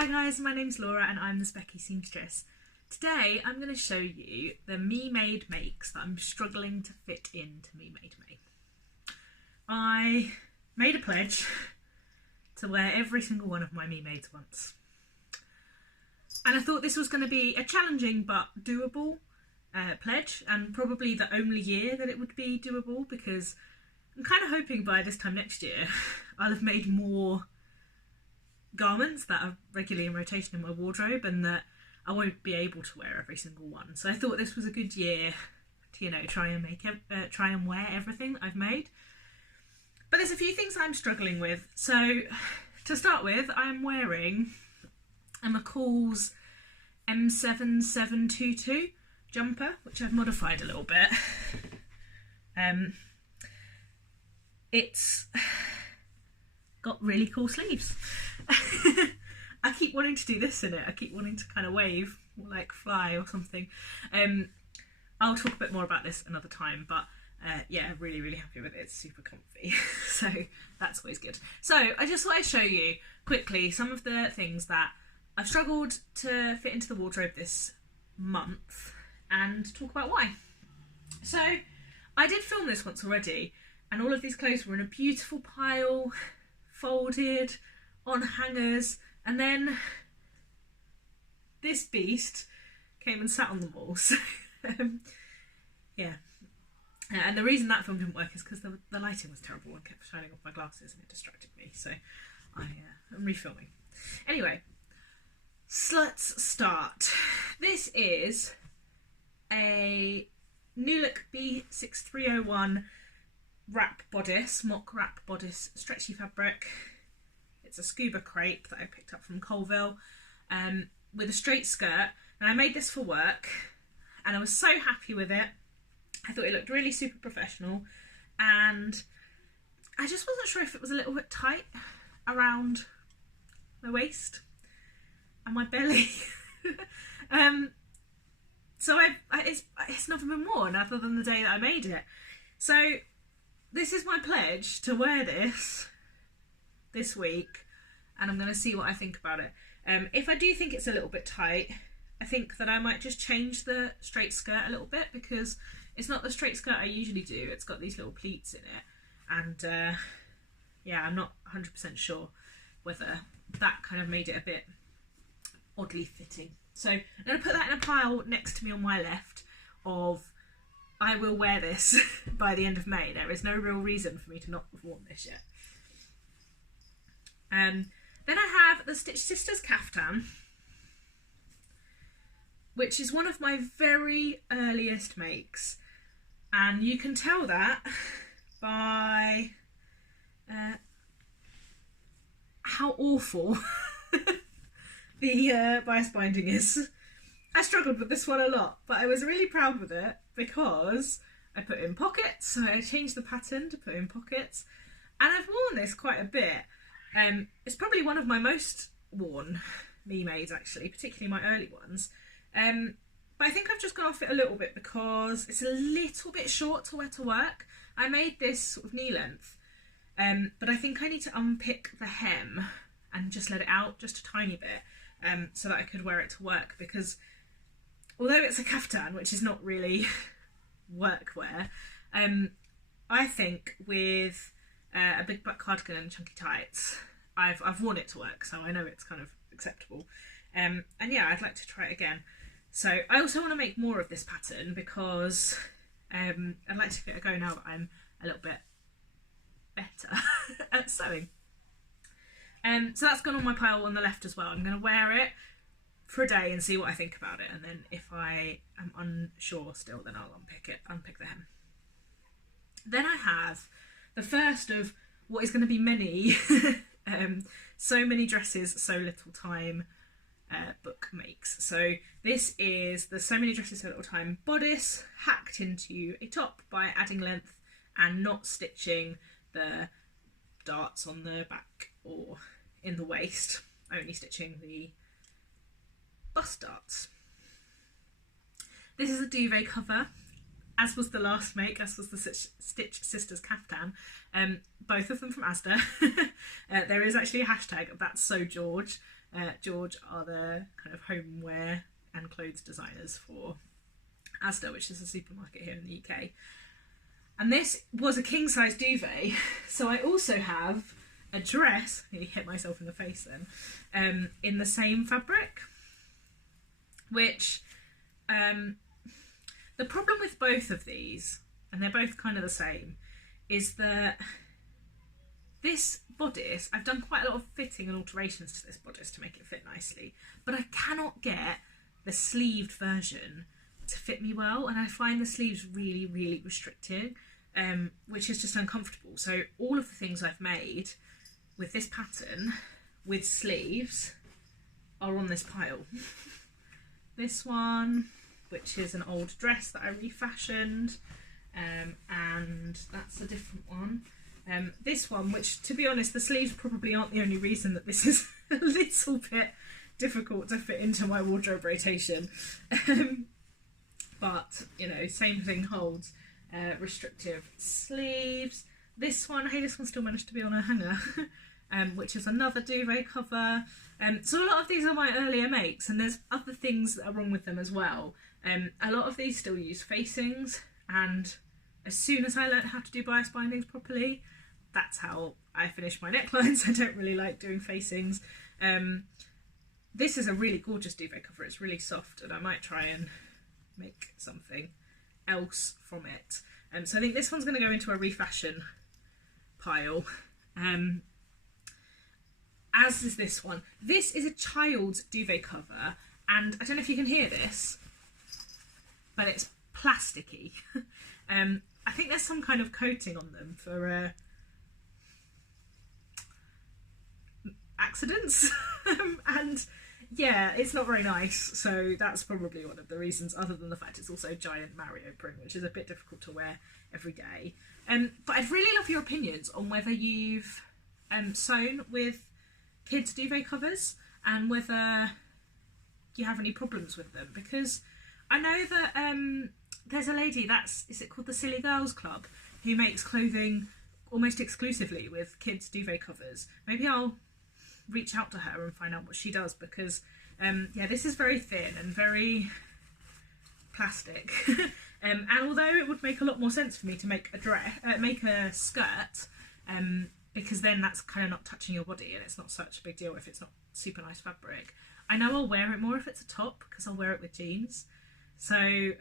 Hi guys, my name's Laura and I'm the Specky Seamstress. Today I'm going to show you the Me Made makes that I'm struggling to fit into Me Made Me. I made a pledge to wear every single one of my Me Mades once. And I thought this was going to be a challenging but doable pledge, and probably the only year that it would be doable, because I'm kind of hoping by this time next year I'll have made more garments that are regularly in rotation in my wardrobe and that I won't be able to wear every single one. So I thought this was a good year to, try and wear everything that I've made. But there's a few things I'm struggling with. So to start with, I'm wearing a McCall's M7722 jumper, which I've modified a little bit. It's got really cool sleeves. I keep wanting to do this in it. I keep wanting to kind of wave, or like fly or something. I'll talk a bit more about this another time, but yeah, really happy with it. It's super comfy, so that's always good. So I just thought I'd show you quickly some of the things that I've struggled to fit into the wardrobe this month and talk about why. So I did film this once already, and all of these clothes were in a beautiful pile, folded on hangers, and then this beast came and sat on them all. So yeah, and the reason that film didn't work is because the lighting was terrible and kept shining off my glasses and it distracted me, so I'm refilming. Anyway, so let's start. This is a New Look B6301 wrap bodice, mock wrap bodice, stretchy fabric. It's a scuba crepe that I picked up from Colville, with a straight skirt, and I made this for work and I was so happy with it. I thought it looked really super professional, and I just wasn't sure if it was a little bit tight around my waist and my belly. So it's never been worn other than the day that I made it. So this is my pledge to wear this week, and I'm going to see what I think about it. If I do think it's a little bit tight, I think that I might just change the straight skirt a little bit, because it's not the straight skirt I usually do. It's got these little pleats in it, and yeah, I'm not 100% sure whether that kind of made it a bit oddly fitting. So I'm going to put that in a pile next to me on my left of I will wear this by the end of May. There is no real reason for me to not have worn this yet. Then I have the Stitch Sisters caftan, which is one of my very earliest makes, and you can tell that by how awful the bias binding is. I struggled with this one a lot, but I was really proud with it because I put in pockets, so I changed the pattern to put in pockets, and I've worn this quite a bit. It's probably one of my most worn Me Mades, actually, particularly my early ones. But I think I've just gone off it a little bit because it's a little bit short to wear to work. I made this sort of knee length, but I think I need to unpick the hem and just let it out just a tiny bit, so that I could wear it to work, because although it's a caftan, which is not really workwear, I think with a big black cardigan and chunky tights, I've worn it to work, so I know it's kind of acceptable. And yeah, I'd like to try it again. So I also want to make more of this pattern because I'd like to get a go now that I'm a little bit better at sewing. So that's gone on my pile on the left as well. I'm going to wear it for a day and see what I think about it, and then if I am unsure still, then I'll unpick the hem. Then I have the first of what is going to be many so many dresses, so little time book makes. So this is the So Many Dresses, So Little Time bodice hacked into a top by adding length and not stitching the darts on the back or in the waist, only stitching the bust darts. This is a duvet cover, as was the last make, as was the Stitch Sisters caftan, both of them from Asda. There is actually a hashtag, that's so George, George are the kind of homeware and clothes designers for Asda, which is a supermarket here in the UK. And this was a king size duvet, so I also have a dress, I nearly hit myself in the face then, in the same fabric, which the problem with both of these, and they're both kind of the same, is that this bodice, I've done quite a lot of fitting and alterations to this bodice to make it fit nicely, but I cannot get the sleeved version to fit me well, and I find the sleeves really, really restricting, which is just uncomfortable. So all of the things I've made with this pattern with sleeves are on this pile. This one, which is an old dress that I refashioned, and that's a different one. This one, which to be honest, the sleeves probably aren't the only reason that this is a little bit difficult to fit into my wardrobe rotation. But, you know, same thing holds. Restrictive sleeves. This one, hey, this one still managed to be on a hanger, which is another duvet cover. So a lot of these are my earlier makes, and there's other things that are wrong with them as well. A lot of these still use facings, and as soon as I learned how to do bias bindings properly, that's how I finish my necklines. I don't really like doing facings. This is a really gorgeous duvet cover. It's really soft, and I might try and make something else from it. So I think this one's going to go into a refashion pile, as is this one. This is a child's duvet cover, and I don't know if you can hear this, but it's plasticky. I think there's some kind of coating on them for accidents, and yeah, it's not very nice, so that's probably one of the reasons, other than the fact it's also giant Mario print, which is a bit difficult to wear every day. But I'd really love your opinions on whether you've sewn with kids' duvet covers and whether you have any problems with them, because I know that there's a lady is it called the Silly Girls Club, who makes clothing almost exclusively with kids' duvet covers. Maybe I'll reach out to her and find out what she does, because yeah, this is very thin and very plastic. And although it would make a lot more sense for me to make a skirt, because then that's kind of not touching your body and it's not such a big deal if it's not super nice fabric, I know I'll wear it more if it's a top, because I'll wear it with jeans. So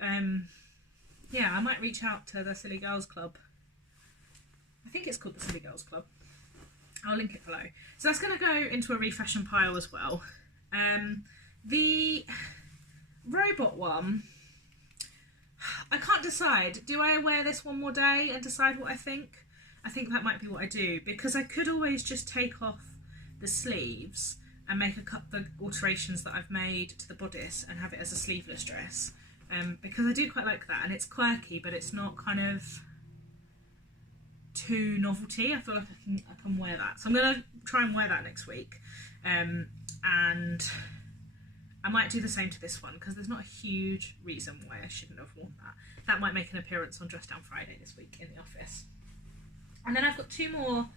yeah, I might reach out to the Silly Girls Club. I think it's called the Silly Girls Club. I'll link it below. So that's going to go into a refashion pile as well. The robot one, I can't decide. Do I wear this one more day and decide what I think? I think that might be what I do, because I could always just take off the sleeves and make the alterations that I've made to the bodice and have it as a sleeveless dress, because I do quite like that, and it's quirky, but it's not kind of too novelty. I feel like I can wear that, so I'm going to try and wear that next week, and I might do the same to this one, because there's not a huge reason why I shouldn't have worn that. That might make an appearance on Dress Down Friday this week in the office. And then I've got two more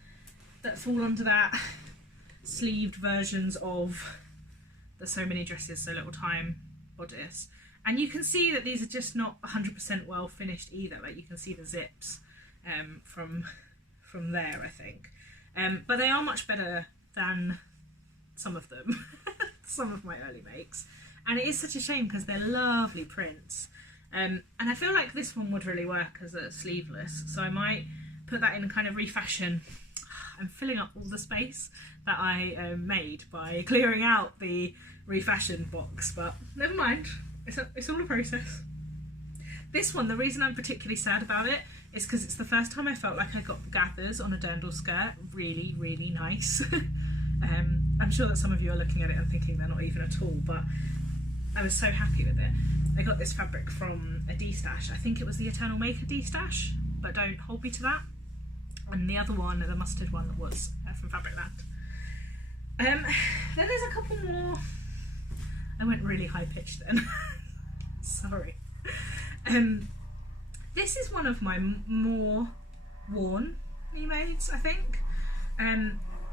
that fall under that sleeved versions of the So Many Dresses, So Little Time bodice. And you can see that these are just not 100% well finished either. Like, you can see the zips from there, I think. But they are much better than some of them, some of my early makes. And it is such a shame, because they're lovely prints. And I feel like this one would really work as a sleeveless, so I might put that in a kind of refashion. I'm filling up all the space that I made by clearing out the refashion box, but never mind, it's all a process. This one, the reason I'm particularly sad about it is because it's the first time I felt like I got gathers on a dirndl skirt really, really nice. I'm sure that some of you are looking at it and thinking they're not even at all, but I was so happy with it. I got this fabric from a D-stash. I think it was the Eternal Maker D-stash, but don't hold me to that. And the other one, the mustard one, was from Fabricland. Then there's a couple more. I went really high pitched then. Sorry. This is one of my more worn remades, I think.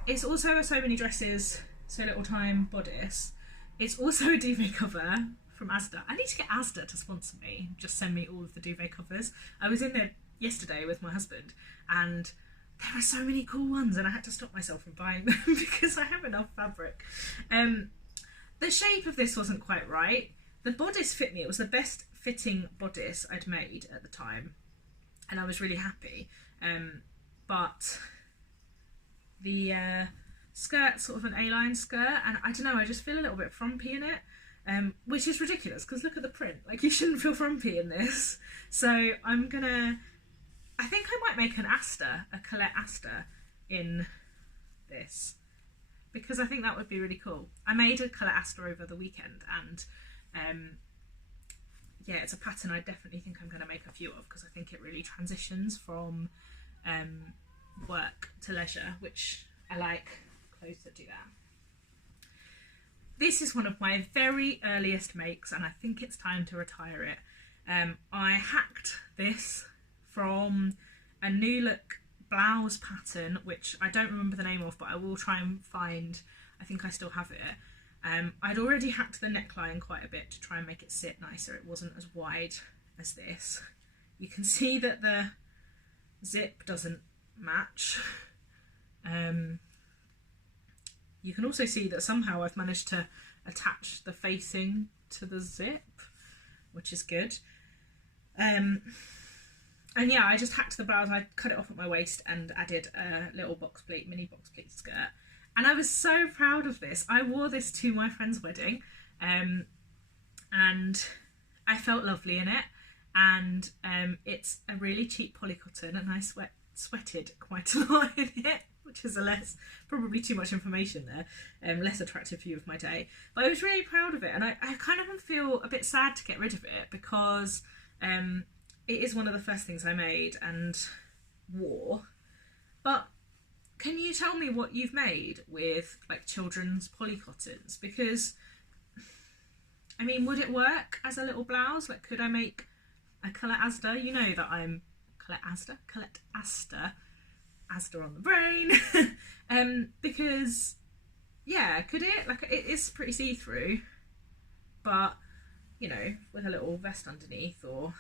It's also a So Many Dresses So Little Time Bodice. It's also a duvet cover from Asda. I need to get Asda to sponsor me, just send me all of the duvet covers. I was in there yesterday with my husband and there are so many cool ones and I had to stop myself from buying them because I have enough fabric. The shape of this wasn't quite right. The bodice fit me. It was the best fitting bodice I'd made at the time and I was really happy. But the skirt, sort of an A-line skirt, and I don't know, I just feel a little bit frumpy in it, which is ridiculous because look at the print. Like, you shouldn't feel frumpy in this. So I think I might make an Asta, a Colette Asta in this, because I think that would be really cool. I made a Colette Asta over the weekend and yeah, it's a pattern I definitely think I'm going to make a few of because I think it really transitions from work to leisure, which I like clothes that do that. This is one of my very earliest makes and I think it's time to retire it. I hacked this from a New Look blouse pattern, which I don't remember the name of, but I will try and find, I think I still have it. I'd already hacked the neckline quite a bit to try and make it sit nicer. It wasn't as wide as this. You can see that the zip doesn't match. You can also see that somehow I've managed to attach the facing to the zip, which is good. And yeah, I just hacked the blouse, I cut it off at my waist and added a little box pleat, mini box pleat skirt. And I was so proud of this. I wore this to my friend's wedding and I felt lovely in it. And it's a really cheap polycotton and I sweated quite a lot in it, which is probably too much information there, less attractive view of my day. But I was really proud of it and I kind of feel a bit sad to get rid of it because it is one of the first things I made and wore. But can you tell me what you've made with like children's polycottons? Because, I mean, would it work as a little blouse? Like, could I make a Colette Asda? You know that I'm Colette Asta, Asda on the brain. Because, yeah, could it? Like, it is pretty see-through, but, you know, with a little vest underneath, or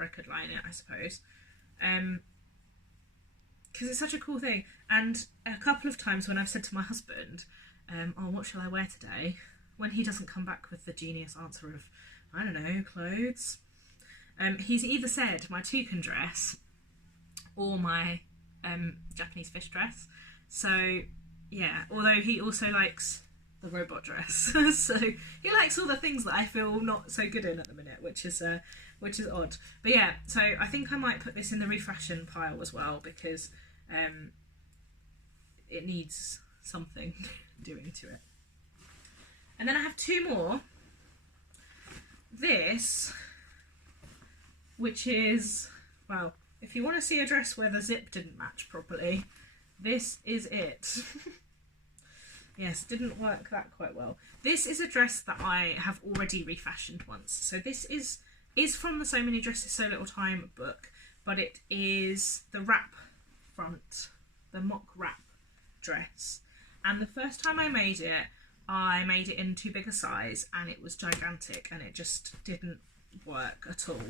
I could line it, I suppose. Because it's such a cool thing. And a couple of times when I've said to my husband, oh, what shall I wear today? When he doesn't come back with the genius answer of, I don't know, clothes. He's either said my toucan dress or my Japanese fish dress. So yeah, although he also likes the robot dress. So he likes all the things that I feel not so good in at the minute, which is odd. But yeah, so I think I might put this in the refashion pile as well because it needs something doing to it. And then I have two more. This, which is, well, if you want to see a dress where the zip didn't match properly, this is it. Yes, didn't work that quite well. This is a dress that I have already refashioned once. So this is from the So Many Dresses So Little Time book, but it is the wrap front, the mock wrap dress. And the first time I made it in too big a size and it was gigantic and it just didn't work at all.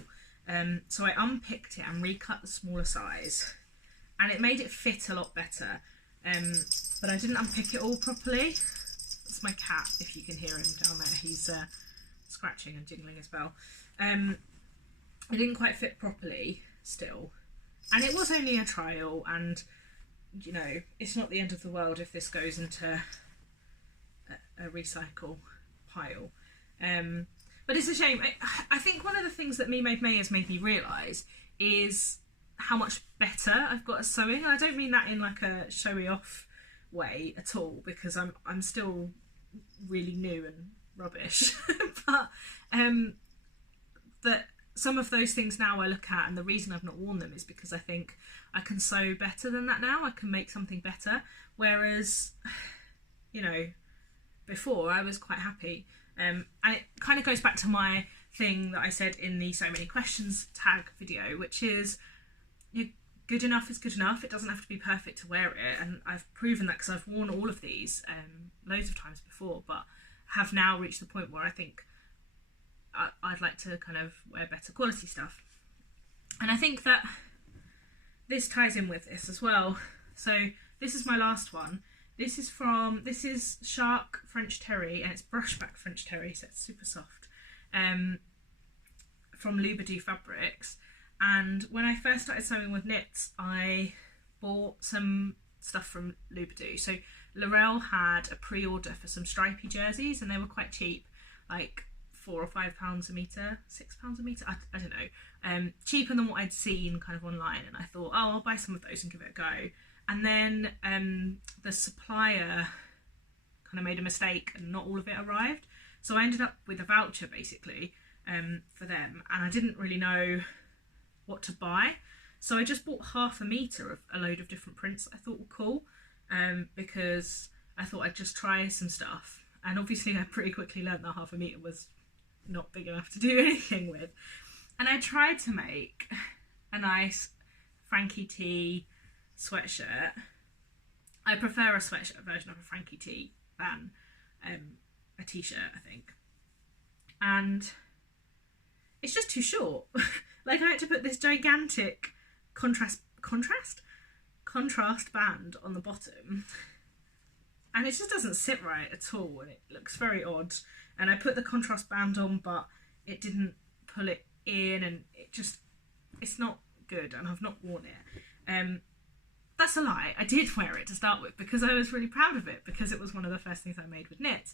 So I unpicked it and recut the smaller size and it made it fit a lot better. But I didn't unpick it all properly. That's my cat, if you can hear him down there. He's scratching and jingling his bell. It didn't quite fit properly still. And it was only a trial and, you know, it's not the end of the world if this goes into a recycle pile. But it's a shame. I think one of the things that Me Made May has made me realise is how much better I've got at sewing. And I don't mean that in like a showy off way at all, because I'm still really new and rubbish. But that some of those things now I look at, and the reason I've not worn them is because I think I can sew better than that now. I can make something better. Whereas, you know, before I was quite happy. And it kind of goes back to my thing that I said in the So Many Questions tag video, which is, you good enough is good enough. It doesn't have to be perfect to wear it, and I've proven that because I've worn all of these loads of times before, but have now reached the point where I think I'd like to kind of wear better quality stuff. And I think that this ties in with this as well. So this is my last one. This is Shark French Terry, and it's brushback French Terry, so it's super soft, from Duvet Fabrics. And when I first started sewing with knits, I bought some stuff from Duvet. So Laurel had a pre-order for some stripy jerseys, and they were quite cheap, like £4 or £5 a metre, £6 a metre, I don't know, cheaper than what I'd seen kind of online. And I thought, oh, I'll buy some of those and give it a go. And then the supplier kind of made a mistake and not all of it arrived. So I ended up with a voucher basically for them, and I didn't really know what to buy. So I just bought half a metre of a load of different prints that I thought were cool, because I thought I'd just try some stuff. And obviously I pretty quickly learned that half a metre was not big enough to do anything with. And I tried to make a nice Frankie T sweatshirt. I prefer a sweatshirt version of a Frankie T than a t-shirt, I think. And it's just too short. Like, I had to put this gigantic contrast band on the bottom, and it just doesn't sit right at all, and it looks very odd. And I put the contrast band on, but it didn't pull it in, and it's not good, and I've not worn it. That's a lie. I did wear it to start with because I was really proud of it, because it was one of the first things I made with knits,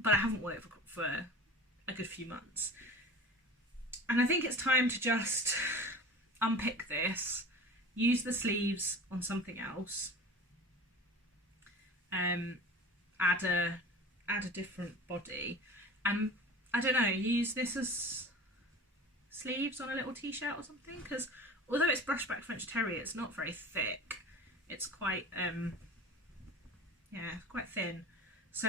but I haven't worn it for a good few months. And I think it's time to just unpick this, use the sleeves on something else, add a different body, and I don't know, use this as sleeves on a little t-shirt or something, because although it's brushback French Terry, it's not very thick. It's quite, quite thin. So,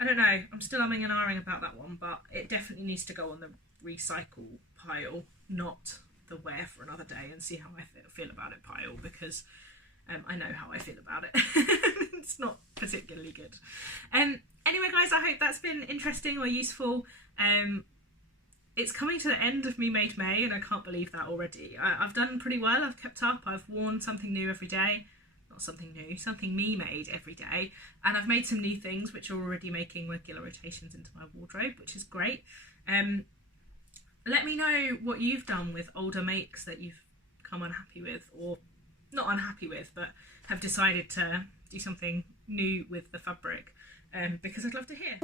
I don't know, I'm still umming and ahhing about that one, but it definitely needs to go on the recycle pile, not the wear for another day and see how I feel about it pile, because I know how I feel about it. It's not particularly good. Anyway guys, I hope that's been interesting or useful. It's coming to the end of Me Made May, and I can't believe that already. I've done pretty well, I've kept up, I've worn something new every day. Not something new, something me made every day. And I've made some new things which are already making regular rotations into my wardrobe, which is great. Let me know what you've done with older makes that you've come unhappy with, or not unhappy with, but have decided to do something new with the fabric, because I'd love to hear.